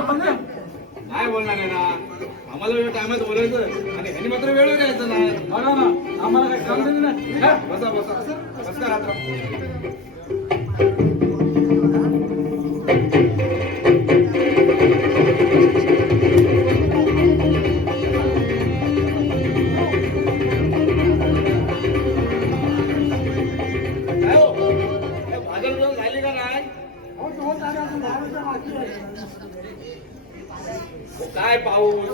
काय बोलणार आहे ना, आम्हाला वेळ टायमात बोलायचं आणि ह्यानी मात्र वेळ घ्यायचं नाही. बघा ना, आम्हाला काय काम नाही. बसा बसा नमस्कार रात्र. झाली का नाही? काय पाऊस,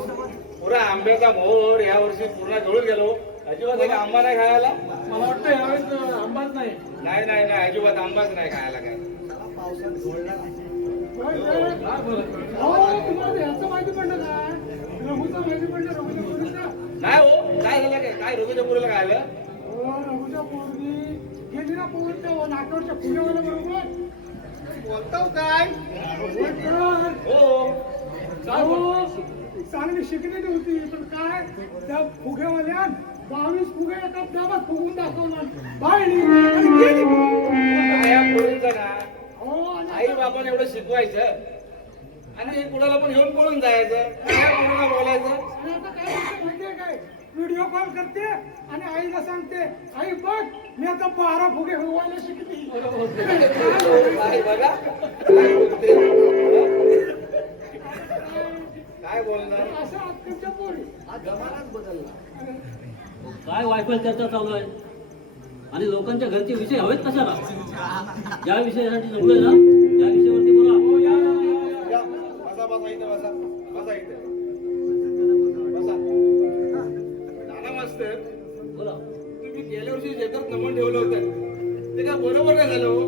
पुरा आंब्याचा मोहर या वर्षी पूर्ण गळून गेलो. अजिबात एक आंबा नाही खायला. मला वाटतं यावेळेस आंबाच नाही. नाही नाही नाही, अजिबात आंबाच नाही खायला. काय नाही हो, काय झालं काय रघुच्या पुरीला काय आलं? बोलताव काय हो, चांगली शिकलेली होती, पण काय त्या फुग्यावाल्या 22 फुगे एका डाबात फुगून दाखवणार आई बापाने एवढं शिकवायचं आणि कुणाला पण घेऊन पळून जायचं, कुणाला बोलायचं. आणि आता काय म्हणते माहितीये काय, व्हिडिओ कॉल करते आणि आईला सांगते, आई बघ मी आता 12 फुगे उगवायला शिकली. बघा काय बोलणार. असं आजकालच्या पोरी जमानाच बदलला. काय वायफाय चर्चा चालू आहे आणि लोकांच्या घरचे विषय हवेत कशाला? ज्या विषयासाठी जमलोय ना त्या विषयावरती बोला. बसा बसा इथे बसा बसा इथे बसा. नाना मास्तर बोला. तुम्ही गेल्या वर्षी शेतात नमून ठेवलं होतं ते काय बरोबर नाही झालं हो.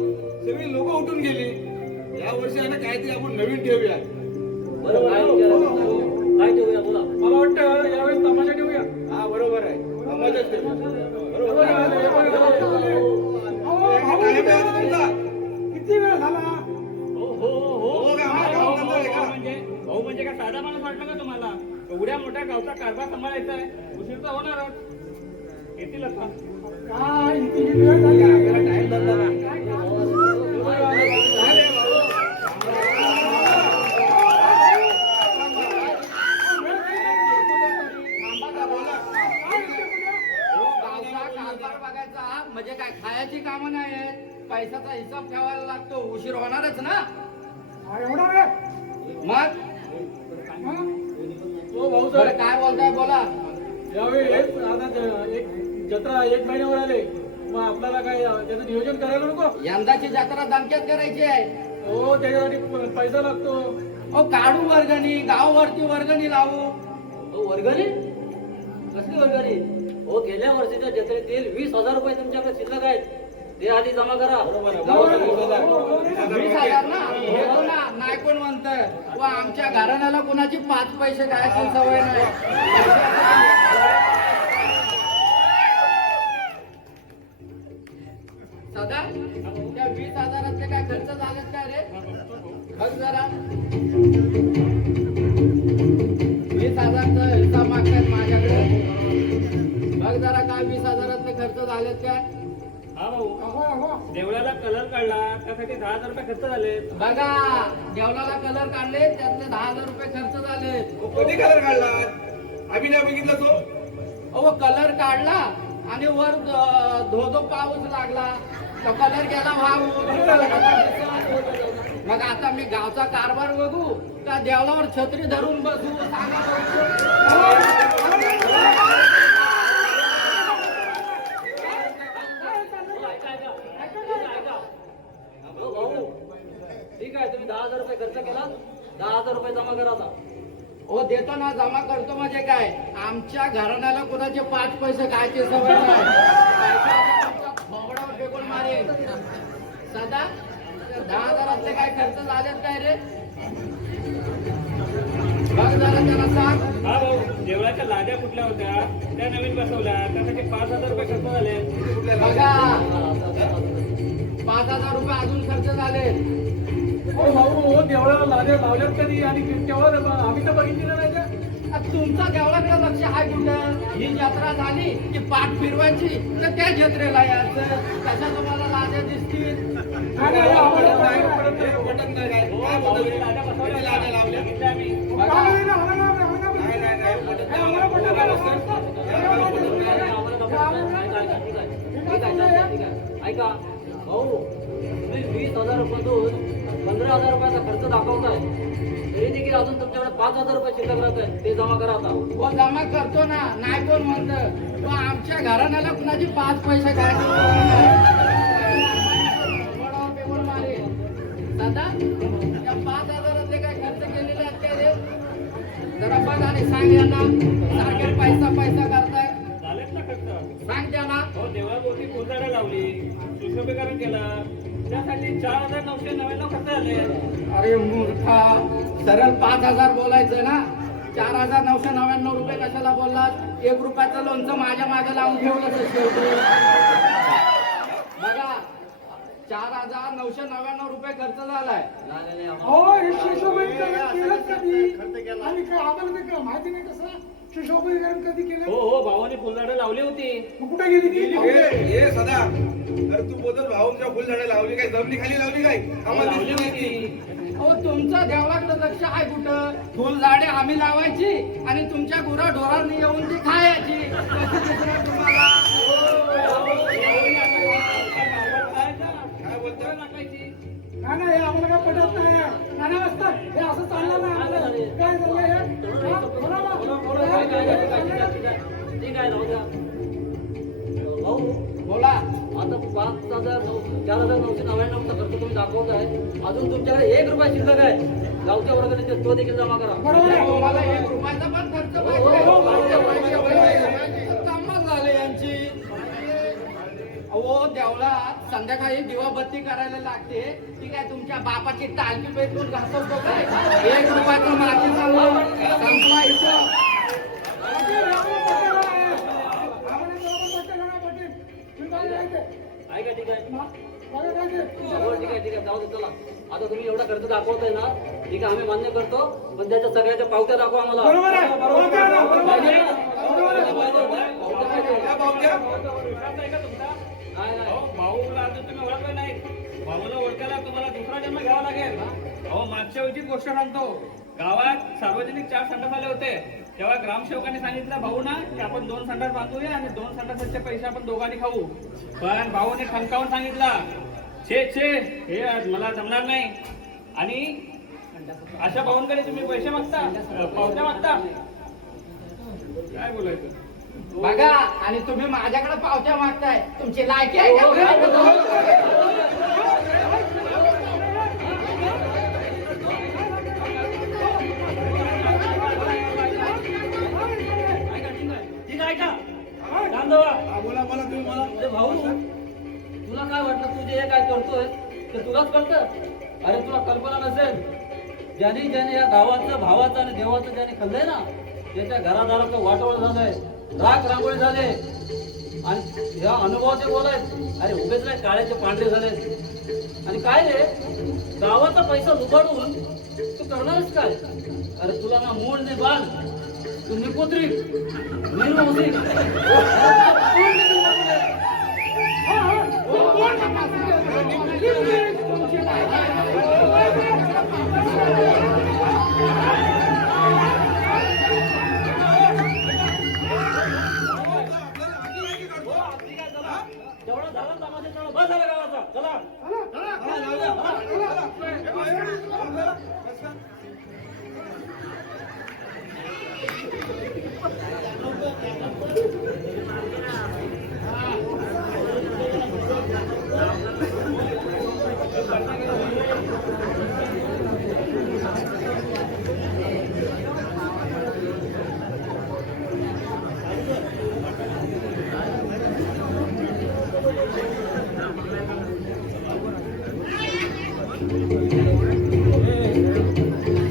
सगळी लोक उठून गेली. या वर्षी आहे ना काहीतरी आपण नवीन ठेवूया. बरोबर काय ठेवूया बोला. मला वाटतं यावेळेस तमाशा ठेवूया. हा बरोबर आहे, मजाच ठेवूया. बरोबर किती वेळ झाला? भाऊ म्हणजे काय साधा माणूस वाटलं का तुम्हाला? एवढ्या मोठ्या गावचा कारभार सांभाळायचा आहे, उशीर तर होणारच. येतील आता काय किती वेळ झाली? आपल्याला टाइम झाला ना. म्हणजे काय खायची कामं नाही आहेत, पैशाचा हिसाब ठेवायला लागतो, उशीर होणारच ना. एवढा वेळ मग हो भाऊ बरं काय बोलताय बोला. यावेळी आता एक जत्रा 1 महिन्यावर आले, मग आपल्याला काय त्याचं नियोजन करायला नको? यंदाची जत्रा दणक्यात करायची आहे. हो, त्याच्यासाठी पैसा लागतो. अहो काढू वर्गणी, गाववरती वर्गणी लावू. वर्गणी? कसली वर्गणी? हो, गेल्या वर्षीच्या जत्रेतील 20,000 रुपये तुमच्याकडे शिल्लक आहेत, ते आधी जमा करा. 20,000 ना घेतो ना, नाही कोण म्हणतंय. व आमच्या घराण्याला कोणाची 5 पैसे खायची सवय नाही. सदा त्या 20,000 काय खर्च झालेत काय रे? बघ जरा 20,000 हिसाब मागतायत माझ्याकडे. बघ जरा काय 20,000 खर्च झालेत काय? हा भाऊ, देवळाला कलर काढला त्यासाठी 10,000 रुपये खर्च झाले. बघा देवळाला कलर काढले, त्यातले 10,000 रुपये खर्च झाले. कधी कलर काढला? आम्ही नाही बघितलं तो. अहो कलर काढला आणि वर धो पाऊस लागला, तो कलर गेला वाहून. मग आता मी गावचा कारभार बघू का देवळावर छत्री धरून बसू? सांगा भाऊ, ठीक आहे, तुम्ही 10,000 रुपये खर्च केला, 10,000 रुपये जमा करा आता. हो देतो ना, जमा करतो. म्हणजे काय, आमच्या घराण्याला कोणाचे 5 पैसे खायचे सवय नाही. भोवडावर फेकून मारे. सदा 10,000 काय खर्च झालेत काय रे? बघ जरा त्याला सांग. हा भाऊ, देवळाच्या लाद्या कुठल्या होत्या त्या नवीन बसवल्या, त्यासाठी 5,000 रुपये खर्च झाले. बघा 5,000 रुपये अजून खर्च झाले. हो भाऊ, देवळाला लाद्या लावल्यात कधी आणि तेव्हा आम्ही तर बघितलेलं नाही का? तुमचा देवळाकडे लक्ष आहे कुठं? ही जत्रा झाली की पाठ फिरवायची तर त्या जत्रेला यायचं. कशा तुम्हाला लाद्या दिसतील? आम्हाला हे पटत नाही काय काय बोलतो तुम्ही? किती लाड्या लावल्या का नाही ना, आम्हाला नाही, आम्हाला नाही. नाही नाही नाही पटत हे नाही आम्हाला पटत नाही, आम्हाला आम्हाला पटत पटत नाही. नाही. आम्हाला पटत नाही. ऐका भाऊ तुम्ही 20,000 रुपयातून 15,000 रुपयाचा खर्च दाखवताय तरी देखील अजून तुमच्याकडे 5,000 रुपये शिल्लक राहत आहे ते जमा करा आता हो जमा करतो ना, नाही कोण म्हणतं तो आमच्या घराण्याला कुणाची 5 पैसे काय दादा त्या 5,000 काय खर्च केलेले आहेत काय रे? जरा बघ आणि सांग यांना सारखे पैसा पैसा करताय झालेत ना खर्च सांग त्यांना. हो देवळाभोवती फुलझाडं लावली सुशोभीकरण केलं त्यासाठी 4,999 खर्च झाले अरे मूर्खा, सरळ 5,000 बोलायचं ना. 4,999 रुपये कशाला बोललात? 1 रुपयाचं लोणचं माझ्या मागे लावून ठेवलं तर शेवटी बघा 4,999 रुपये खर्च झालाय. हो, हे शिशुभीकरण केलंच कधी? आणि काय आम्हाला ते काय माहिती नाही कसं शिशुभीकरण कधी केलं? हो हो भावाने फुलझाडं लावली होती मग कुठे गेली ती? हे सदा अरे तू बोलतो भाऊंच्या फुलझाडे लावली काय जमिनी खाली लावली काय आम्हाला लावली दिसली होती नाही. अहो तुमचं देवळाकडे लक्ष आहे कुठं? फुलझाडे आम्ही लावायची आणि तुमच्या गुरा ढोरांनी येऊन ती खायची. कशी दिसणार तुम्हाला? काय बोलतो नाही नाही, हे आम्हाला काय पटत नाही. नाना वाजता हे असं चाललं नाही आपलं. काय झालं हे? हा? बोला ना. ठीक आहे राहू द्या भाऊ बोला. आता 4,999 चा खर्च तुम्ही दाखवताय अजून तुमच्याकडे 1 रुपया शिल्लक आहे गावच्या वर्गाने तो देखील जमा करा बरोबर आहे. मला 1 रुपयाचा पण खर्च कमाल झाले यांची. अहो देवळात संध्याकाळी दिवाबत्ती करायला लागते ती काय तुमच्या बापाची टालकी पेटून घासवतो काय? 1 रुपयाचं माती चाललं संपला इथं. पाटील, आम्हाला पटेल आहे. आम्हाला बरोबर पटेल आहे, पाटील. तुम्ही काय करायचे? ऐका ठीक आहे बघा काय ते? हो, ठीक आहे जाऊ दे चला आता तुम्ही एवढा खर्च दाखवताय ना ठीक आहे आम्ही मान्य करतो पण त्याच्या सगळ्याच्या पावत्या दाखवा आम्हाला बरोबर आहे. बरोबर आहे. बरोबर आहे. त्या भाऊच्या विश्वास आहे का तुमचा नाही नाही अहो भाऊला अजून तुम्ही ओळखलं नाही भाऊला ओळखायला तुम्हाला दुसरा जन्म घ्यावा लागेल अहो मागच्या वेळची गोष्ट सांगतो गावात सार्वजनिक 4 संडास आले होते तेव्हा ग्रामसेवकांनी सांगितलं भाऊ ना की आपण 2 संडास बांधूया आणि 2 संडासाचे पैसे आपण दोघांनी खाऊ पण भाऊने ठणकावून सांगितलं छे छे हे मला जमणार नाही आणि अशा भाऊंकडे तुम्ही पैसे मागता पावत्या मागता काय बोलायचं बघा आणि तुम्ही माझ्याकडे पावत्या मागताय तुमची लायकी आहे का? ठीक आहे ऐका गांधवा बोला बोला तुम्ही मला अरे भाऊ तुला काय वाटलं तू जे काय करतोय ते तुलाच कळतं अरे तुला कल्पना नसेल ज्याने या गावाचं भावाचं आणि देवाचं ज्याने खाल्लंय ना त्याच्या घरादाराचं वाटोळ झालंय राख रांगोळी झाले आणि ह्या अनुभवाचे बोल आहेत अरे उभेच नाही काळ्याचे पांढरे झालेत आणि काय रे गावाचा पैसा लुबाडून तू करणारच काय अरे तुला ना मूळ ने बाल तू निकोत्री निर्मोसी जेवढा झाला तमाशा तेवढा बस झाला गावाचा चला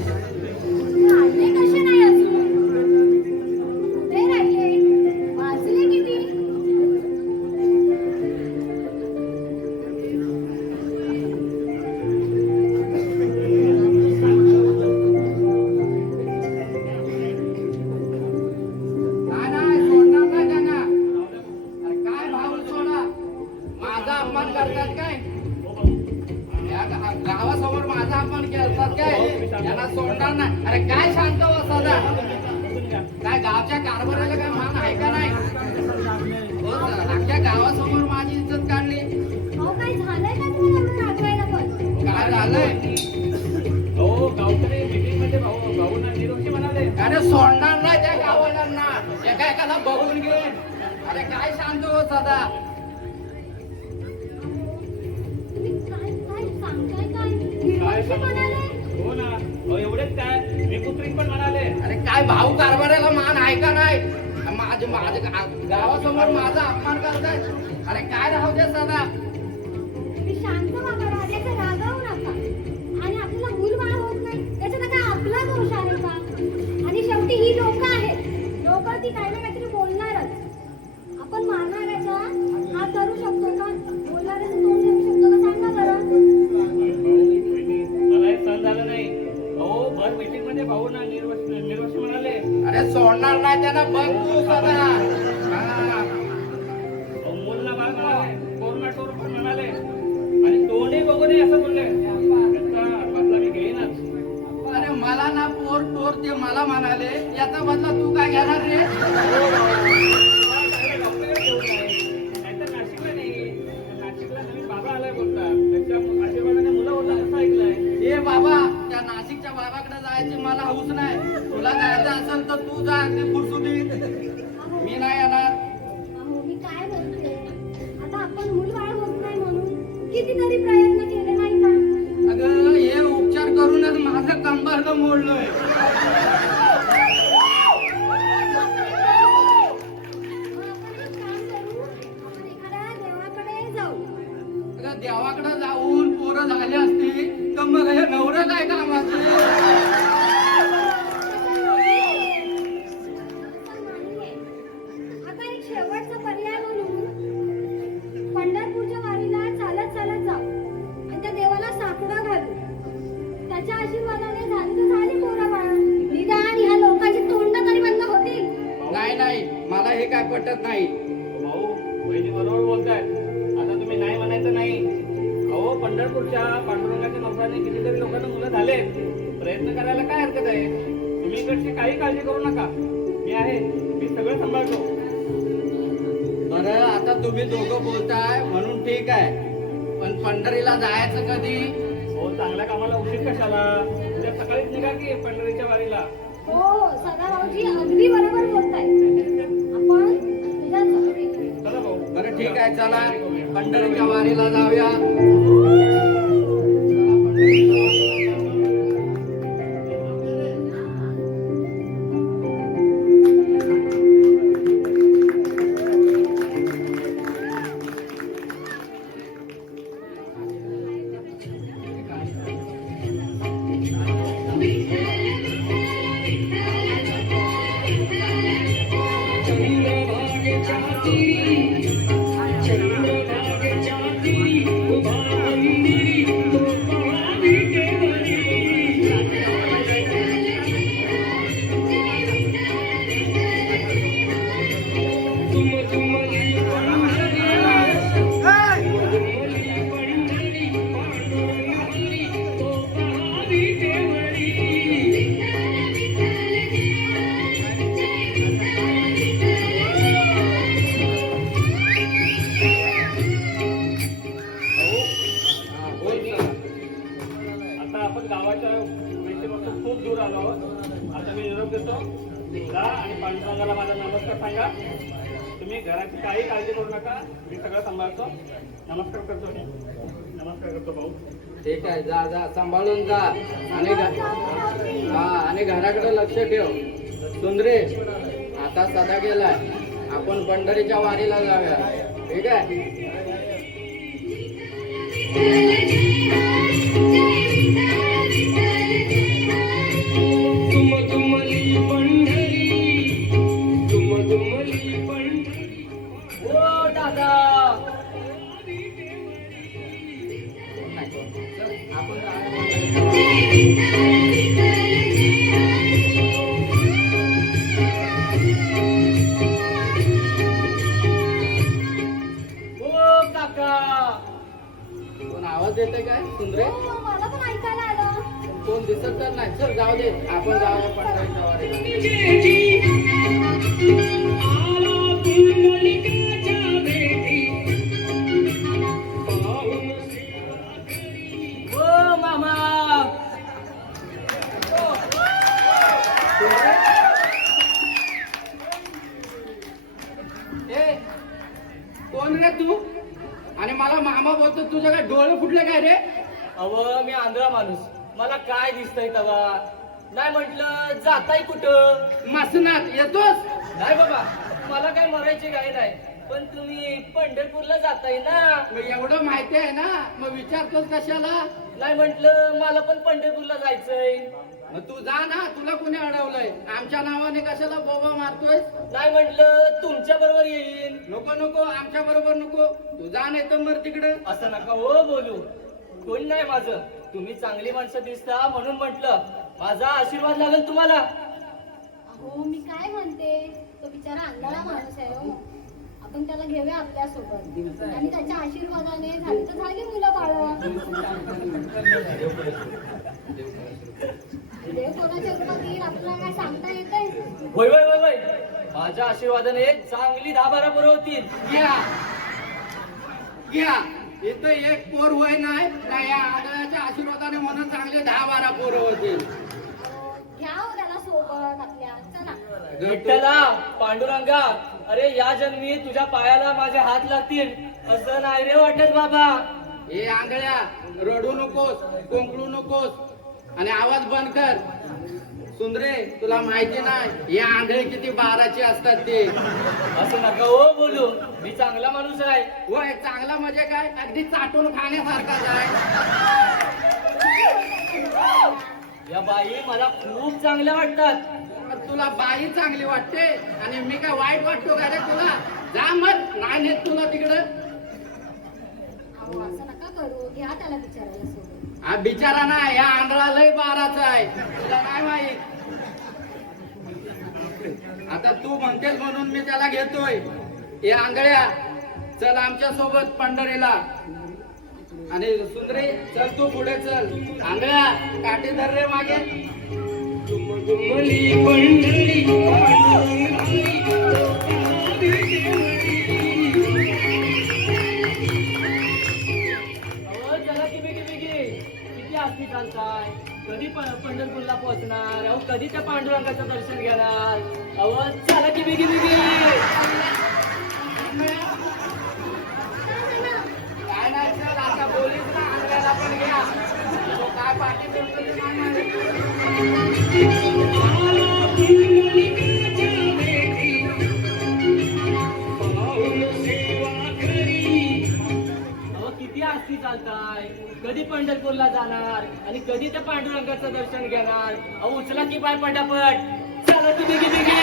आले कसे नाही अजून कुठे राहिले वाजले किती नाही सोडणार नाही त्यांना. अरे काय भाऊ सोडा माझा अपमान करतात काय या गावासमोर माझा अपमान केला काय यांना सोडणार नाही. अरे काय शांत हो सदा, काय गावच्या कारभाराला काय मान आहे का नाही? हो सर, अख्ख्या गावासमोर माझी इज्जत काढली. अहो काय झालंय का तुम्हाला एवढं रागवायला पण? काय झालंय? हो गावकरी मीटिंग मध्ये भाऊना निरोक्षी म्हणाले. अरे सोडणार नाही त्या गावाला, एका एकाला बघून घे. अरे काय शांत हो सदा. तुम्ही काय काय सांगताय काय? काय निर्लक्ष्य म्हणाले? हो ना, एवढेच काय निपुत्रिक पण म्हणाले. अरे काय भाऊ कारभाराला मान आहे का नाही? माझं माझं गावासमोर माझा अपमान करताय. अरे काय राहू दे सदा. तुम्ही शांत व्हा, राजाचं रागावू नका. आणि आपल्याला मूलबाळ होत नाही त्याच्यात काय आपला दोष आहे का? आणि शेवटी ही लोक आहेत, लोक ती काही ना काहीतरी बोलणारच. आपण मारणाऱ्याचा हात धरू शकतो का? बोलणाऱ्याचं तोंड देऊ शकतो का? सांगा बरं. मला हे सहन झालं नाही. अहो भर मीटिंग मध्ये भाऊना निर्वशी म्हणाले. अरे सोडणार नाही त्यांना, बघ तू सदा. हा. मुलना बाळ म्हणाले, कोरोना टोर पण म्हणाले आणि तोंडही बघू नये असं बोलले. त्याचा बदला मी घेईनच. अरे मला ना पोर टोर ते मला म्हणाले, याचा बदला तू काय घेणार रे? नाहीतर नाशिकला नाही, नाशिकला नवीन बाबा आलाय बोलतात. त्याच्या आशीर्वादाने मुलं होतात असं ऐकलंय. ए बाबा, त्या नाशिकच्या बाबाकडे जायची मला हौस नाही. तुला जायचं असेल तर तू जा अगदी फुरसुटीत. अहो, मी नाही येणार. अहो, मी काय म्हणते, आता आपण मूलबाळ होत नाही म्हणून कितीतरी प्रयत्न केले नाही का? अगं हे उपचार करूनच माझं कंबर मोडलोय. अगं देवाकडे जाऊन पोरं झाली असती तर मग हे नवरं काय कामाचं? आता एक शेवटचा पर्याय म्हणून पंढरपूरच्या वारीला चालत चालत जाऊ आणि त्या देवाला साकडा घालू. त्याच्या आशीर्वादाने झाली तर झाली पोरा बाळा. निदान ह्या लोकांची तोंड तरी बंद होतील. नाही नाही, मला हे काय पटत नाही. भाऊ वहिनी बरोबर बोलतायत. आता तुम्ही नाही म्हणायचं नाही. अहो पंढरपूरच्या पांडुरंगाच्या नवसाने कितीतरी लोकांना मुलं झाले. प्रयत्न करायला काय हरकत आहे? तुम्ही इकडची काही काळजी करू नका. मी आहे, मी सगळं सांभाळतो. बरं आता तुम्ही दोघं बोलताय म्हणून ठीक आहे, पण पंढरीला जायचं कधी? हो चांगल्या कामाला उशीर कशाला? उद्या सकाळीच निघा की पंढरीच्या वारीला. हो सदाभाऊजी अगदी बरोबर बोलताय. आपण उद्या जाऊ. चला भाऊ. बरं ठीक आहे, चला पंढरीच्या वारीला जाऊया. आता आपण गावाच्या वेशीपासून खूप दूर आलो आहोत. आता मी निरोप देतो. जा आणि पांडुरंगाला माझा नमस्कार सांगा. तुम्ही घराची काही काळजी करू नका, मी सगळं सांभाळतो. नमस्कार करतो मी. नमस्कार करतो भाऊ. ठीक आहे, जा जा सांभाळून जा. आणि हा आणि घराकडे लक्ष ठेव. सुंदरे आता सदा गेलाय, आपण पंढरीच्या वारीला जाऊया. ठीक आहे. ओ दादा, आपण ओ आवाज येते काय सुंदरे? हो, मला पण ऐकायला आलं. कोण दिसत तर नाही. चल जाऊ दे, आपण जाऊया पंढरीच्या वारीला. ओ मामा. ए कोण रे तू? आणि मला मामा बोलतो, तुझ्या काय डोळे फुटले काय रे? अव मी आंध्रा माणूस, मला काय दिसतंय तवा? नाही म्हटलं जाताय कुठं? मसनात येतोस? नाही बाबा, मला काय मरायची काही नाही, पण तुम्ही पंढरपूरला जाताय ना? मग एवढं माहिती आहे ना, मग विचारतोस कशाला? नाही म्हटलं मला पण पंढरपूरला जायचंय. मग तू जा ना, तुला कोणी अडवलंय? आमच्या नावाने कशाला बोबा मारतोय? नाही म्हटलं तुमच्या बरोबर येईन. नको नको, आमच्या बरोबर नको. तू जा नाही तर मर तिकडे. असं नका हो बोलू, कोण नाही माझं. तुम्ही चांगली माणसं दिसता म्हणून म्हटलं माझा आशीर्वाद लागेल तुम्हाला. अहो मी काय म्हणते, तो बिचारा आंधळा माणूस आहे हो. आपण त्याला घेऊया आपल्या सोबत आणि त्याच्या आशीर्वादाने झाली तर झाली मुलं बाळ. देव कोणाच्या रूपात येईल आपल्याला काय सांगता येतंय? होय होय होय होय, माझ्या आशीर्वादाने चांगली 10-12 पोरं होतील. घ्या घ्या, इथं एक पोर होय नाही ना, या आंधळ्याच्या आशीर्वादाने म्हणून चांगले 10-12 पोरं होतील. अहो, घ्या हो त्याला सोबत आपल्या. चला. विठ्ठला, पांडुरंगा, अरे या जन्मी तुझ्या पायाला माझे हात लागतील असं नाही रे वाटत बाबा. हे आंधळ्या, रडू नकोस, कोंकळू नकोस आणि आवाज बंद कर. सुंदरे, तुला माहिती नाही हे आंधळे किती बाराचे असतात ते. असं नका हो बोलू, मी चांगला माणूस आहे. होय, चांगला म्हणजे काय, अगदी चाटून खाण्यासारखाच आहे. या बाई मला खूप चांगल्या वाटतात. पण तुला बाई चांगली वाटते आणि मी काय वाईट वाटतो का रे तुला? जा मग, नाही नेत तुला तिकडं. अहो असं नका करू, घ्या त्याला बिचारायला सोबत. हा बिचारा नाही, या आंधळा लय बाराचा आहे, तुला नाही माहित. आता तू म्हणतेस म्हणून मी त्याला घेतोय. हे आंधळ्या, चल आमच्या सोबत पंढरीला. आणि सुंदरे, चल तू पुढे चल. आंधळ्या, काठी धर रे मागे. अहो चला की बिगी बिगी, किती आस्ती चालताय? कधी पंढरपूरला पोहोचणार? अहो कधी त्या पांडुरंगाचं दर्शन घेणार? अहो चला की बिगी बिगी. काय नाही, चल आता बोलीस ना, आंधळ्याला पण घ्या. तो काय पाठी बोलतो ते नाही माहित. अहो किती आस्ती चालताय? कधी पंढरपूरला जाणार आणि कधी त्या पांडुरंगाचं दर्शन घेणार? अहो उचला की पाय पटापट, चला की बिगी बिगी.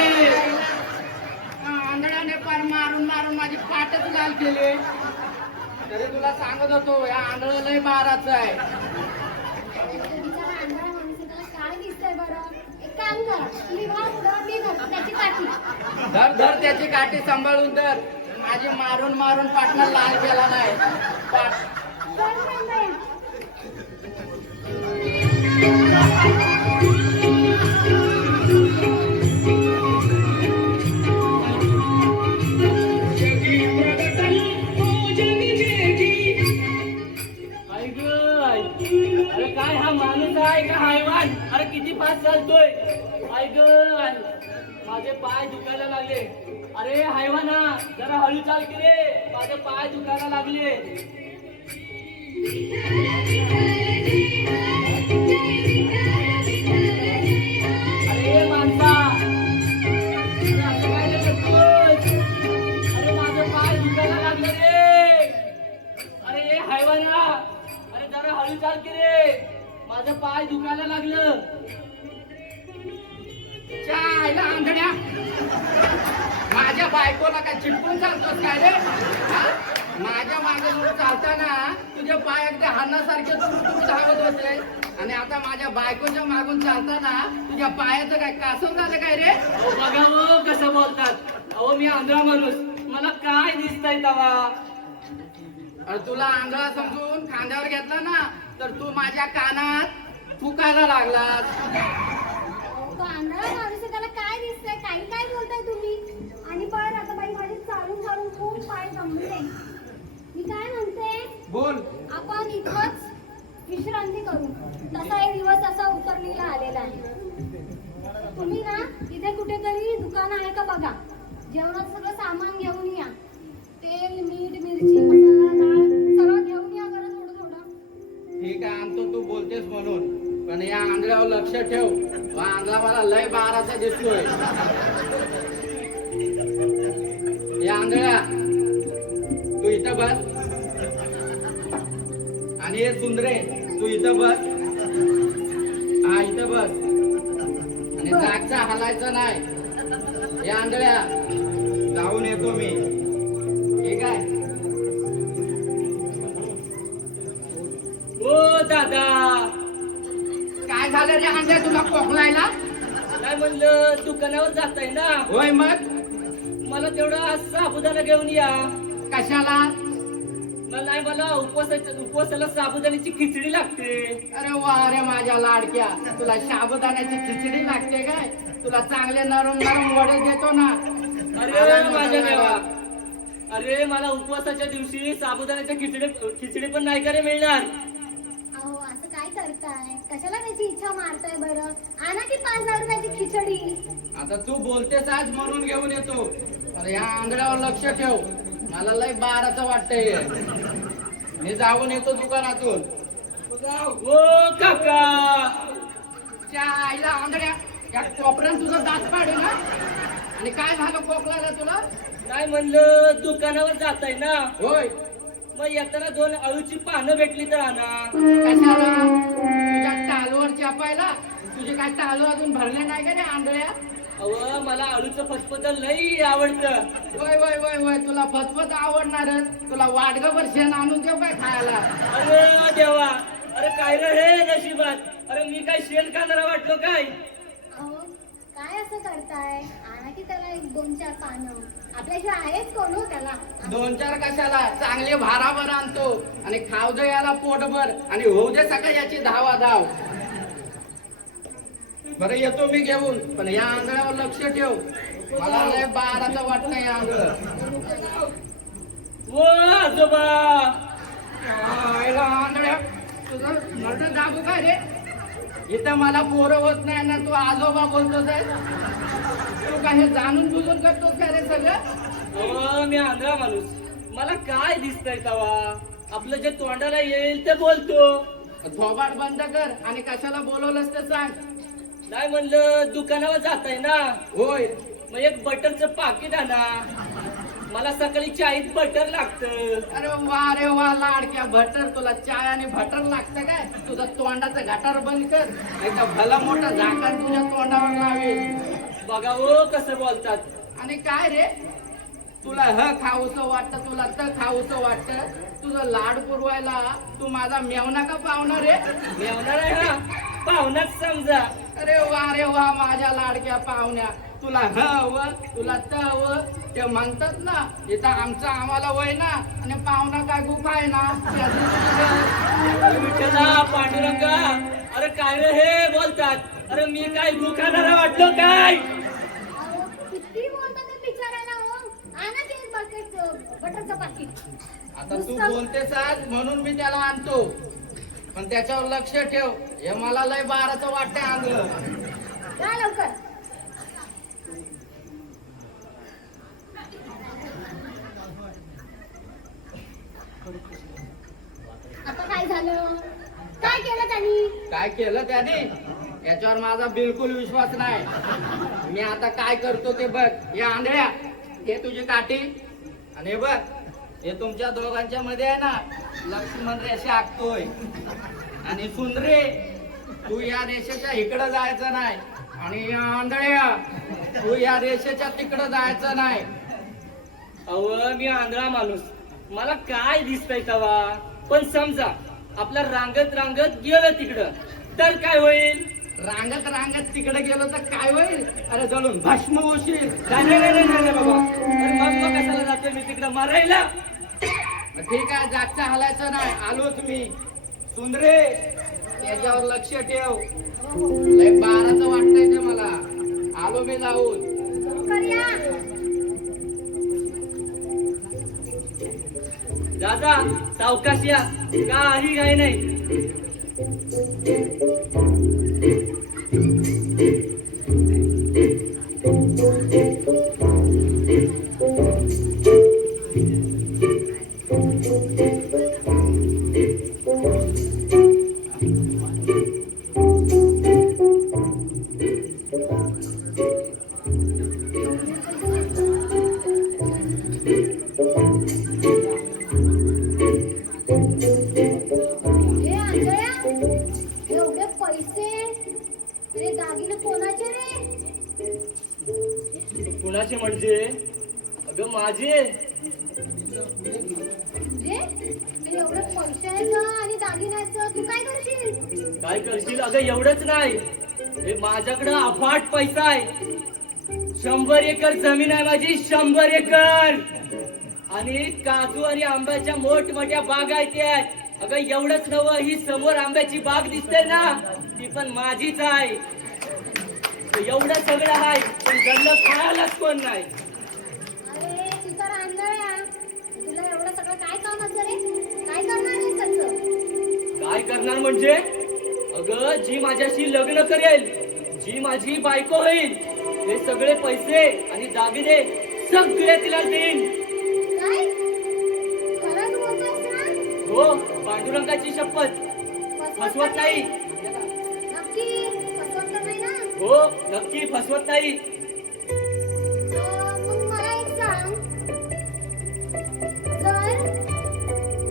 आंधळ्याने पार मारून मारून माझी पाठच लाल केली. तरी तुला सांगत होतो, या आंधळ लय बाराचं आहे. तो बिचारा आंधळा माणूस आहे, त्याला काय दिसतंय बरं? एक काम करा, तुम्ही व्हा पुढं, मी धरतो त्याची काठी. धर धर त्याची काठी सांभाळून धर. माझी मारून मारून पाटणा लाल केला नाही. पाट चल मंडळी. आई गं, आई. अरे काय हा माणूस आहे का हैवान? अरे किती फास्ट चालतोय. आई गं, आई. माझे पाय दुखायला लागले. अरे हैवाना, जरा हळू चाल की रे, माझे पाय दुखायला लागले. अरे माणसा, अरे असं काय रे करतोयस? अरे माझे पाय दुखायला लागले रे. अरे हैवाना, अरे जरा हळू चाल की रे, माझं पाय दुखायला लागलं. चायला आंधळ्या, माझ्या बायकोला काय चिटकून चालतोस काय रे? हा? माझ्या मागे चालताना तुझे पाय अगदी हाणासारखे तुडतुड धावत होते आणि आता माझ्या बायकोच्या मागून चालताना तुझ्या पायाचं काय कासव झालं काय रे? अहो बघा हो कसं बोलतात. अहो मी आंध्रा माणूस, मला काय दिसतंय तवा? अरे तुला आंधळा समजून खांद्यावर घेतला ना तर तू माझ्या कानात फुकायला लागलास. तो आंधळा माणूस आहे, त्याला काय दिसतंय? काही काय बोलताय तुम्ही? आणि पण आता बाई माझी चालून चालून खूप पाय जमले. मी काय म्हणते, बोल. आपण इथंच विश्रांती करू. तसा एक दिवस असा उतरलेला आलेला आहे. तुम्ही ना इथे कुठेतरी दुकान आहे का बघा, जेवणाचं सगळं सामान घेऊन या. तेल, मीठ, मिरची, मसाला, डाळ सगळं घेऊन या बरं थोडं थोडं. ठीक आहे, आणतो तू बोलतेस म्हणून. पण या आंधळ्यावर लक्ष ठेव. हा आंधळा मला लय बाराचा दिसतोय. या आंधळ्या, तू इथं बस. आणि हे सुंदरे, तू इथं बस. हा इथं बस. आणि जागचा हलायचं नाही. या आंधळ्या, जाऊन येतो मी. ठीक आहे. ओ दादा, काय झालं रे आंधळ्या, तुला खोकलायला? काय म्हणलं, दुकानावर जाताय ना, होय मग. मला तेवढा साबुदाणा घेऊन या. कशाला? मला उपवासाला साबुदाण्याची खिचडी लागते. अरे वा रे माझ्या लाडक्या, तुला साबुदाण्याची खिचडी लागते काय? तुला चांगले नरम नरम वडे देतो ना. अरे माझ्या देवा, अरे मला उपवासाच्या दिवशी साबुदाण्याच्या खिचडी पण नाही करे मिळणार. अहो असं काय करताय? कशाला त्याची इच्छा मारताय बरं? आणा की 5,000 रुपयाची खिचडी. आता तू बोलतेस आज म्हणून घेऊन येतो. अरे या आंधळ्यावर लक्ष ठेव. मला लय बाराचं वाटतंय. मी जाऊन येतो दुकानातून. ओ काका, त्या आईला आंधळ्या, या कोपऱ्यात तुझं दात पाडे ना. आणि काय झालं खोकलाला तुला? काय म्हणलं, दुकानावर जाताय ना, होय. मग येताना 2 अळूची पानं भेटली तर आणा. कशाला? तुझ्या टालवर चापायला? तुझे काय टालू अजून भरले नाही का रे आंधळ्या? अव मला अळूचं फतफत लई आवडतं. वय वय वय वय, तुला फतफत आवडणारच. तुला वाडगभर शेण आणून देऊ काय खायला? अरे देवा, अरे काय रे हे नशिबात. अरे मी काय शेण खाणारा वाटलो काय? अहो काय असं करताय? आणा की त्याला 1-2-4 पानं. आपल्याशिवाय आहेच कोण हो त्याला? 2-4 कशाला? चांगले भाराभर आणतो आणि खाऊ दे याला पोटभर आणि होऊ दे सकाळी याची धावाधाव. बरं येतो मी घेऊन. पण या आंधळ्यावर लक्ष ठेव. मला लय बाराचं वाटतं या आंधळ. ओ आजोबा, आंधळ्या, तुझं नरड दाबू काय रे? इथं मला पोरं होत नाही ना तू आजोबा बोलतोस आहे? तू काय हे जाणून बुजून करतोस का रे सगळं? अहो मी आंधळा माणूस, मला काय दिसतंय तवा? आपलं जे तोंडाला येईल ते बोलतो. थोबाड बंद कर आणि कशाला बोलवलंस ते सांग. नाही म्हणलं, दुकानावर जाताय ना, होय. मग एक बटरचं पाकिट आणा. मला सकाळी चाईत बटर लागतं. अरे वा रे वा लाडक्या, बटर तुला चाय आणि बटर लागतं काय? तुझं तोंडाचं गटार बंद कर, नाही तर भला मोठा झाकण तुझ्या तोंडावर लावेल. बघा ओ कसं बोलतात. आणि काय रे, तुला ह खाऊसं वाटतं, तुला त खाऊसं वाटतं. तुझं लाड पुरवायला तू माझा मेवना का पावणार रे? मेवणार आहे हा, पाहुणाच समजा. अरे वा माझ्या लाडक्या पाहुण्या, तुला ह तुला त ते म्हणतात ना, इथं आमचं आम्हाला वय ना आणि पाहुणा काय गुफा आहे ना. अरे विठ्ठला, पांडुरंगा, अरे काय रे हे बोलतात? अरे मी काय दुकानाला वाटलो काय? अहो किती बोलता ते बिचारायला हो. आणा की एक बटरचं पाकिट. आता तू बोलतेस आज म्हणून मी त्याला आणतो. पण त्याच्यावर लक्ष ठेव, हे मला लय बाराचं वाटतंय आंधळ. जा लवकर. आता काय झालं? काय केलं त्यांनी? काय केलं त्याने? याच्यावर माझा बिलकुल विश्वास नाही. मी आता काय करतो ते बघ. या आंधळ्या, हे तुझी काठी आणि हे बघ, हे तुमच्या दोघांच्या मध्ये आहे ना लक्ष्मण रेषा आखतोय. आणि सुंदरे, तू या रेषेच्या इकडं जायचं नाही. आणि या आंधळ्या, तू या रेषेच्या तिकडं जायचं नाही. अव मी आंधळा माणूस, मला काय दिसतंय तवा? पण समजा आपला रांगत रांगत गेलं तिकडं तर काय होईल? रांगत रांगत तिकडे गेलो तर काय होईल? अरे जळून भस्म होशील. नाही बाबा, अरे मग कशाला जातोय मी तिकडं मारायला? ठीक आहे, जागचा हलायचं नाही, आलोच मी. सुंदरे, त्याच्यावर लक्ष ठेव. लय बाराचं वाटतंय ते मला. आलो मी जाऊन. लवकर या. दादा सावकाश या, काही काही नाही. हे अंजया, एवढे पैसे हे दागिने कोणाचे रे? कुणाचे म्हणजे? अगं माझे. म्हणजे हे एवढे पैशाचं आणि दागिन्याचं तू काय करशील? काय करशील? अगं एवढंच नाही, हे माझ्याकडं अफाट पैसा आहे. 100 एकर जमीन आहे माझी, 100 एकर. आणि काजू आणि आंब्याच्या मोठमोठ्या बागा आहेत. अगं एवढंच नवं, ही समोर आंब्याची बाग दिसते ना, ती पण माझीच आहे. एवढं सगळं आहे, पण जन्म खायलाच कोण नाही. अरे तू तर आंधळ्या, तुला एवढं सगळं काय काम असतं रे? काय करणार आहे त्याचं? काय करणार म्हणजे? अगं जी माझ्याशी लग्न करेल, जी माझी बायको होईल, हे सगळे पैसे आणि दागिने सगळे तिला देईन. काय खरंच बोलतोयस ना? हो, पांडुरंगाची शपथ, फसवत नाही. नक्की फसवत तर नाही ना? हो, नक्की फसवत नाही. मग मला एक सांग, जर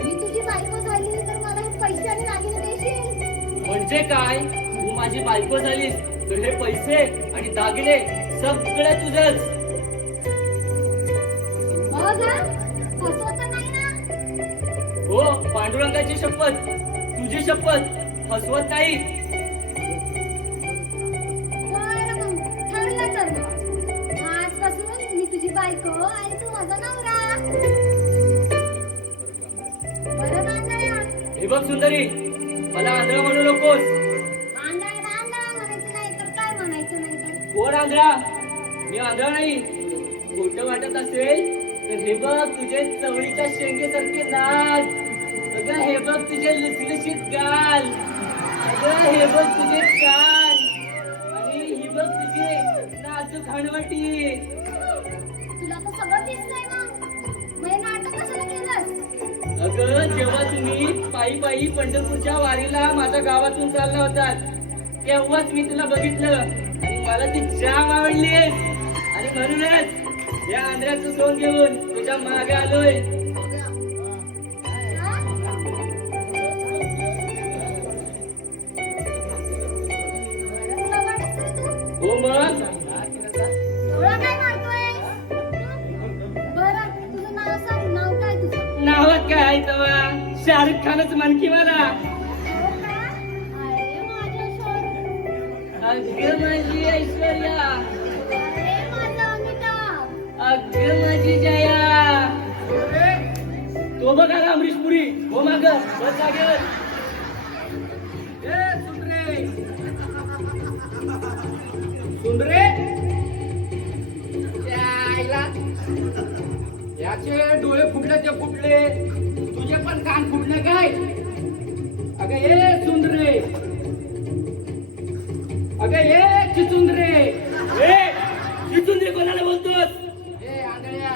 मी तुझी बायको झाली तर मला हे पैसे आणि दागिने देशील? म्हणजे काय? तू माझी बायको झालीस तर हे पैसे आणि दागिने सगळं तुझंच. हो का? फसवत तर नाही ना? हो, पांडुरंगाची शपथ, तुझी शपथ, फसवत नाही. बरं मग ठरलं तर मग. आजपासून मी तुझी बायको आणि तू माझा नवरा. बरं आंधळ्या? हे बघ सुंदरी, मला आंधळा म्हणू नकोस. आंधळ्याला आंधळा म्हणायचं नाही तर काय म्हणायचं नाही तर? कोण आंधळा? मी आंधळा नाही. खोटं वाटत असेल तर हे बघ तुझे चवळीच्या शेंगेसारखे नाक. अगं हे बघ तुझे लुसलुशीत गाल. अगं हे बघ तुझे कान. आणि ही बघ तुझे नाजूक हणवटी. तुला तर सगळं दिसतंय ना, मग हे नाटक कशाला केलंस? अगं जेव्हा तुम्ही पायी पायी पंढरपूरच्या वारीला माझ्या गावातून चालला होतात, तेव्हाच मी तुला बघितलं आणि मला ती जाम आवडलीस. आणि म्हणूनच या आंध्राचं सोन घेऊन तुझ्या मागे आलोय. हा? बरंच लबाड आहेस रे तू. हो मग. एवढं काय मारतोय? बरं तुझं नाव सांग, नाव काय तुझं? नावात काय आहे तेव्हा? शाहरुख खानच म्हण की मला. हो का? अरे माझं शाहरुख. अगं माझी ऐश्वर्या, अरे माझं अमिताभ. अगं माझी जया. तो बघ आला अमरीश पुरी. हो माग बस जागेवर. ए सुंदरे, सुंदरे, त्या आईला याचे डोळे फुटले ते फुटले, तुझे पण कान फुटले काय? अगं ये सुंदरे, अगं ये चिचुंदरे. ए, चिचुंद्री कोणाला बोलतोस? ए आंधळ्या,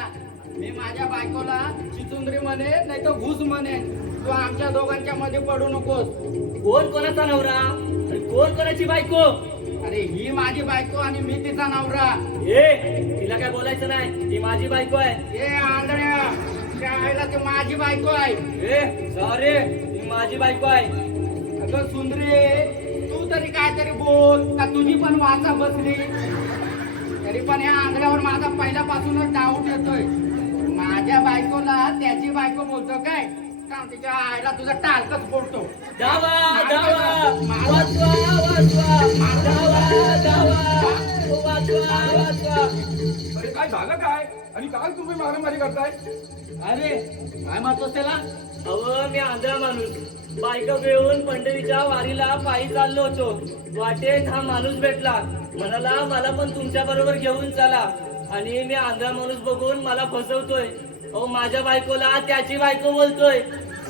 मी माझ्या बायकोला चिचुंदरी म्हणे नाही तर घुस म्हणे. तू आमच्या दोघांच्या मध्ये पडू नकोस. कोण कोणाचा नवरा आणि कोण कोणाची बायको? अरे ही माझी बायको आणि मी तिचा नवरा. ए, तिला काय बोलायचं नाही, ती माझी बायको आहे. ए आंधळ्या, त्या आईला ती माझी बायको आहे. ए सॉरी, ती माझी बायको आहे. अगं सुंदरे, तू तरी काहीतरी बोल, का तुझी पण वाचा बसली? तरी पण या आंधळ्यावर माझा पहिल्यापासूनच डाऊट येतोय. माझ्या बायकोला त्याची बायको बोलतो काय? थांब, तिच्या आईला तुझा टाळकच फोडतो. धावा धावा, वाचवा वाचवा, धावा धावा, वाचवा वाचवा. अरे काय काय झालं काय आणि काय तुम्ही मारामारी करताय? अरे काय मारतोस त्याला? अहो मी आंधळा माणूस बायका घेऊन पंढरीच्या वारीला पायी चाललो होतो. वाटेत हा माणूस भेटला, म्हणाला मला पण तुमच्या बरोबर घेऊन चला. आणि मी आंधळा माणूस बघून मला फसवतोय. अहो माझ्या बायकोला त्याची बायको बोलतोय.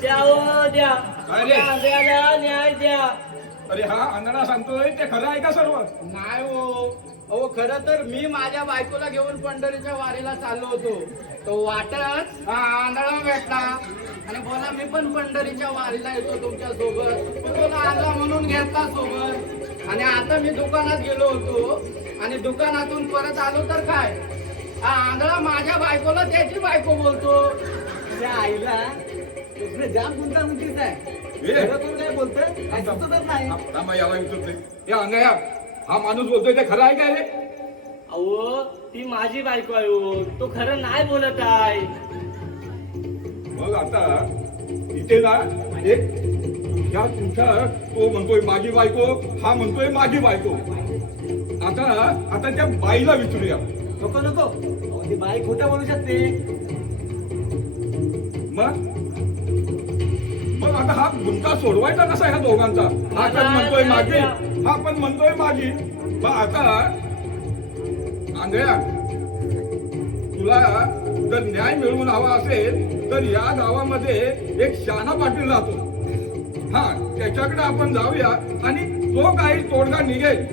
द्या हो द्या, अरे. त्या आंधळ्याला न्याय द्या. अरे हा आंधळा सांगतोय ते खरं आहे का सर्व? नाही हो. अहो खरं तर मी माझ्या बायकोला घेऊन पंढरीच्या वारीला चाललो होतो. तो वाटच हा आंधळा भेटला आणि बोला मी पण पंढरीच्या वारीला येतो तुमच्या सोबत. मी बोला आंधळा म्हणून घेतला सोबत. आणि आता मी दुकानात गेलो होतो आणि दुकानातून परत आलो तर काय, हा आंधळा माझ्या बायकोला त्याची बायको बोलतो. त्या आईला तुझं जाम गुंतागुंतीच आहे. खरं तू काय बोलतोय? काय सुचतच नाही. थांबा, याला विचारतोय. हे आंधळ्या, हा माणूस बोलतोय ते खरं आहे काय रे? अहो ती माझी बायको आहे हो. तो खरं नाही बोलत आहे. मग आता इथे ना एक या तुमच्या तो म्हणतोय माझी बायको, हा म्हणतोय माझी बायको. आता त्या बाईला विचारूया. नको नको अहो, ती बाई खोटं बोलू शकते. मग आता हा गुंता सोडवायचा कसा ह्या दोघांचा? हा पण म्हणतोय माझी, हा पण म्हणतोय माझी. मग आता आंधळ्या, तुला जर न्याय मिळवून हवा असेल तर या गावामध्ये एक शहाणा पाटील राहतो. हा त्याच्याकडे आपण जाऊया आणि जो काही तोडगा निघेल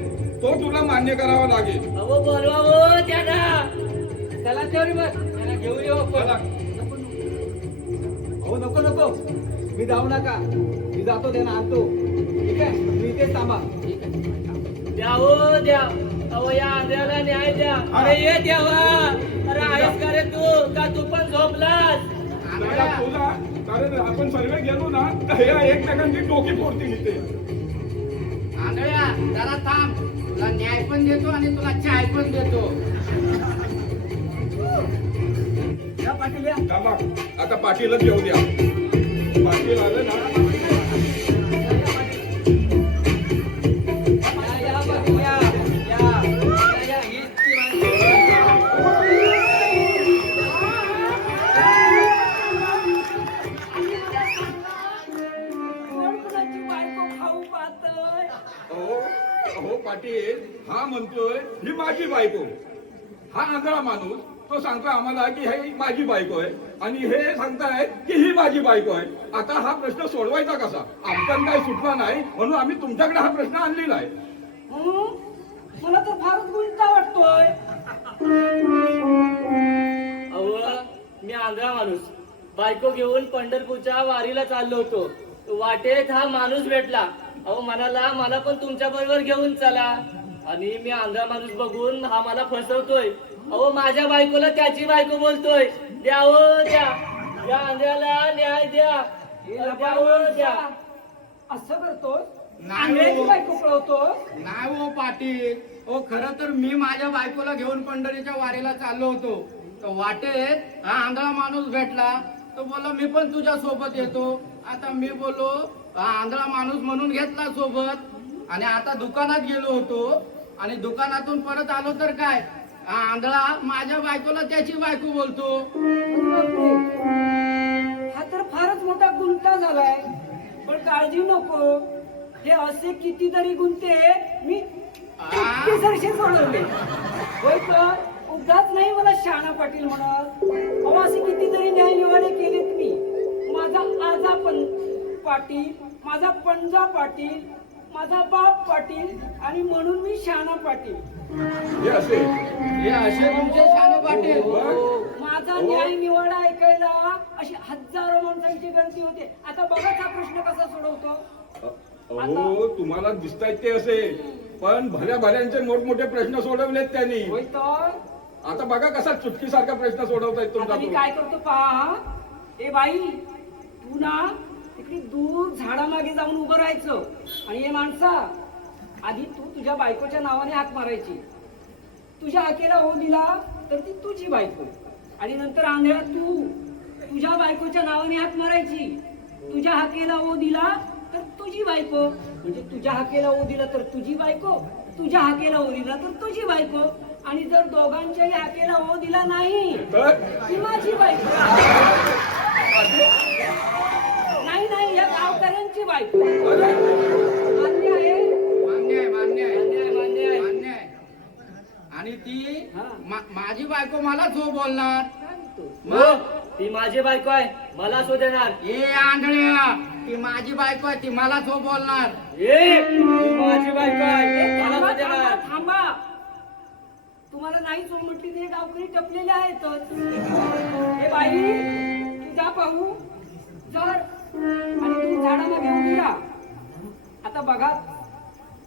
तो तुला मान्य करावा लागेल. अहो बोलवा हो त्याला. त्याला तेवढी बघ, त्याला घेऊन येऊ आपण. चला. हो नको नको, मी जाऊ नका. मी जातो त्यांना आणतो. ठीक आहे, मी इथे थांबा. द्या हो द्या. अहो या आंधळ्याला न्याय द्या. अरे ये द्यावा. अरे आहेस का रे तू? का तू पण झोपलास? त्याला तुला, कारण आपण सर्वे गेलो ना तर हे एकमेकांची डोकी फोडतील इथे. आंधळ्या जरा थांब, तुला न्याय पण देतो आणि तुला चाय पण देतो. या पाटील या. थांबा, आता पाटीलच येऊ द्या. पाटील आलं ना. या पाटील या. या, हीच ती माणसं. अहो पाटील, हा म्हणतोय ही माझी बायको. हा आंधळा माणूस तो सांगतोय आम्हाला की ही माझी बायको आहे आणि हे सांगताय की ही माझी बायको आहे. आता हा प्रश्न सोडवायचा कसा? आमच्यात काही सुटला नाही म्हणून आम्ही तुमच्याकडे हा प्रश्न आणलेला आहे. मला तर फारच गुंता वाटतोय. अहो मी आंधळा माणूस बायको घेऊन पंढरपूरच्या वारीला चाललो होतो. वाटेत हा माणूस भेटला. अहो म्हणाला मला पण तुमच्या बरोबर घेऊन चला. आणि मी आंधळा माणूस बघून हा मला फसवतोय. अहो माझ्या बायकोला त्याची बायको बोलतोय. द्या हो द्या, या आंधळ्याला न्याय द्या. द्या हो द्या. असं करतोस? नाही आंधळ्याची हो. बायको पळवतो? नाही हो पाटील. हो खरं तर मी माझ्या बायकोला घेऊन पंढरीच्या वारीला चाललो होतो. तर वाटेत हा आंधळा माणूस भेटला. तो बोलला मी पण तुझ्या सोबत येतो. आता मी बोललो हा आंधळा माणूस म्हणून घेतला सोबत. आणि आता दुकानात गेलो होतो आणि दुकानातून परत आलो तर काय, हा आंधळा माझ्या बायकोला त्याची बायको बोलतो. हा तर फारच मोठा गुंता झालाय. पण काळजी नको, हे असे कितीतरी गुंते मी इतके सरसे सोडवले. होय तर उगाच नाही मला शहाणा पाटील म्हणत. अहो असे कितीतरी न्यायनिवाडे केलेत मी. माझा आजा पण पाटील, माझा पंजा पाटील, माझा बाप पाटील आणि म्हणून मी शहाणा पाटील. हे असे हे असे तुमचे शानू पाटील. माझा न्याय निवाडा ऐकायला अशी हजारो माणसांची गर्दी होते. आता बघा हा प्रश्न कसा सोडवतो. अहो तुम्हाला दिसतायत ते असे, पण भल्या भल्यांचे मोठमोठे प्रश्न सोडवलेत त्यांनी. होय तर आता बघा कसा चुटकीसारखा प्रश्न सोडवतायत तुमचा आता मी तो. काय करतो पहा. ए बाई, तू ना तिकडे दूर झाडामागे जाऊन उभं राहायचं आणि हे माणसा आधी तू तुझ्या बायकोच्या नावाने हाक मारायची. तुझ्या हाकेला हो दिला तर ती तुझी बायको. आणि नंतर आंधळ्या तू तुझ्या बायकोच्या नावाने हाक मारायची. तुझ्या हाकेला हो दिला तर तुझी बायको. म्हणजे तुझ्या हाकेला ओ दिला तर तुझी बायको, तुझ्या हाकेला ओ दिला तर तुझी बायको. आणि जर दोघांच्याही हाकेला हो दिला नाही तर ती माझी बायको. नाही नाही, या गावकऱ्यांची बायको. अरे, मान्य आहे? मान्य आहे, मान्य आहे, मान्य आहे, मान्य आहे. मान्य आहे. आणि ती हा. माझी बायको मला जो बोलणार. हो, ती माझी बायको आहे, मला शो देणार. ए आंधळ्या, ती माझी बायको आहे, ती मला जो बोलणार. ए, ती माझी बायको आहे, मला थांबा शो देणार. थांबा थांबा. तुम्हाला नाही जो म्हटली ते गावकरी टपलेले आहेतच. हे बाई, तू जा पाहू जर आणि तू झाडाला घेऊन या. आता बघा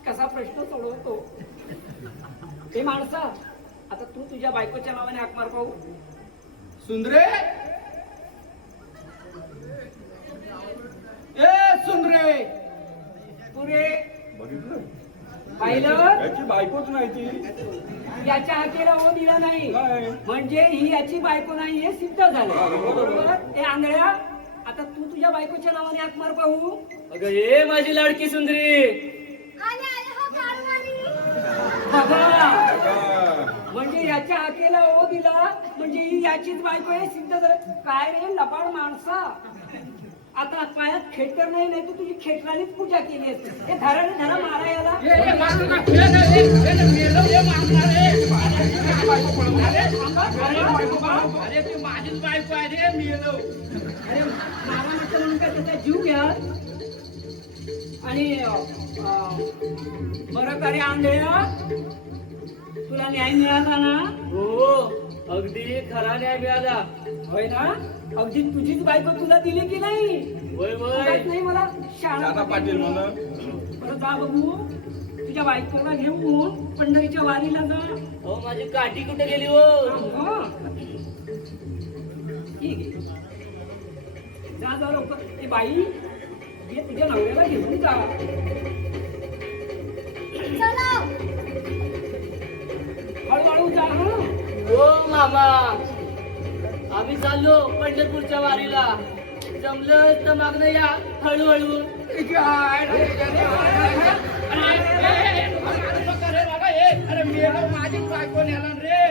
कसा प्रश्न सोडवतो. हे माणसा, आता तू तुझ्या बायकोच्या नावाने हाक मार पाहू. सुंदरे, ए सुंदरे, पुरे बघितलं पाहिलं, याची बायकोच नाही ती. याच्या हाकेला हो दिला नाही नाही. म्हणजे ही याची बायको नाही हे सिद्ध झालं. बरोबर. हे आंधळ्या, आता तू तुझ्या बायकोच्या नावाने हाक मार पाहू. अगं ए माझी लाडकी सुंदरी. आले आले हो कारभारी. बघा, हा. म्हणजे याच्या हाकेला ओ दिला म्हणजे ही याचीच बायको हे सिद्ध झालं. काय रे लबाड माणसा, आता पायात खेटर नाही, नाही तर तुझी खेटरानीच पूजा केली असते. हे धराने धरा मारा याला. ए मारू नका, मेलो, ए मारणार रे. थांबा, थांबा. अरे ती माझीच बायको आहे रे, मेलो. अरे मारा नका म्हणून काय त्याचा जीव घ्या. आणि बरं का रे आंधळ्या, तुला न्याय मिळाला ना? हो, अगदी खरा न्याय मिळाला. होय ना? अगदी तुझीच बायको तुला दिली की नाही? वय माहित नाही मला. दादा पाटील म्हणा. बरं जा बघू, तुझ्या बायकोला घेऊन पंढरीच्या वारीला जा. हो, माझी काठी कुठे गेली हो? हो. ठीक आहे. जा जा लवकर. ए बाई, ये तुझ्या नवऱ्याला घेऊन जा. चला. हळूहळू जा हं. हो मामा, आम्ही चाललो पंढरपूरच्या वारीला. जमलं तर मागणं या हळूहळू. अरे मेलो, माझीच बायको नेला रे.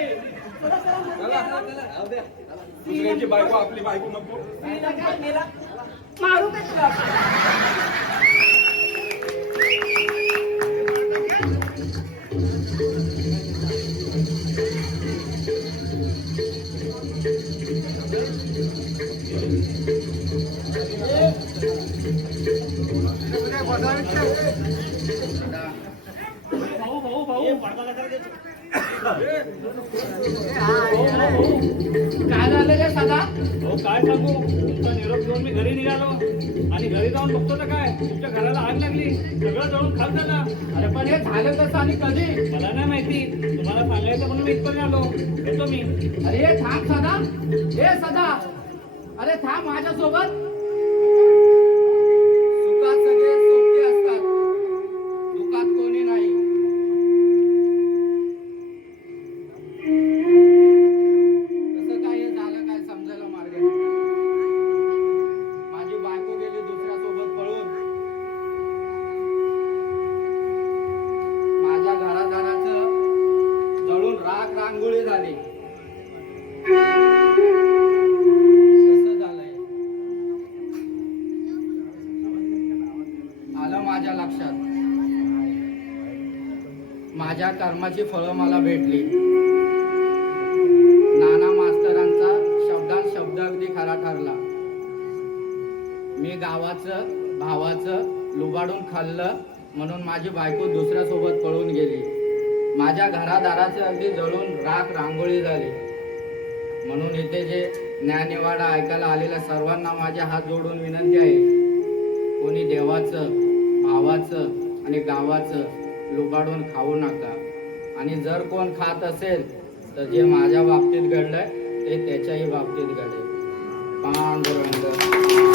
दुसऱ्याची बायको आपली बायको नको. मेला काय मेला? मारू का तुला? भाऊ भाऊ भाऊ पडदा कशाला देतो? काय झालं रे सदा? भाऊ काय सांगू, तुमचा निरोप घेऊन मी घरी निघालो आणि घरी जाऊन बघतो तर काय, तुमच्या घराला आग लागली, सगळं जळून खाक झालं. अरे पण हे झालं कसं आणि कधी? मला नाही माहिती, तुम्हाला सांगायचं म्हणून मी इथपर्यंत आलो. येतो मी. अरे थांब सदा, हे सदा, अरे थांब माझ्यासोबत. सुखात सगळे सोबते असतात, दुःखात कोणी नाही. कसं काय हे झालं काय समजायला मार्ग नाही. माझी बायको गेली दुसऱ्यासोबत पळून. माझ्या घरादाराचं जळून राख रांगोळी झाली. कसं झालंय? आलं माझ्या लक्षात. माझ्या कर्माची फळं मला भेटली. नाना मास्तरांचा शब्दात शब्द अगदी खरा ठरला. मी गावाचं भावाचं लुबाडून खाल्लं म्हणून माझी बायको दुसऱ्या सोबत पळून गेली. माझ्या घरादाराचे अगदी जळून राख रांगोळी झाली. म्हणून इथे जे ज्ञाननिवाडा ऐकायला आलेल्या सर्वांना माझे हात जोडून विनंती आहे, कोणी देवाचं, भावाचं आणि गावाचं लुबाडून खाऊ नका. आणि जर कोण खात असेल तर जे माझ्या बाबतीत घडलंय ते त्याच्याही बाबतीत घडेल. पांडुरंग.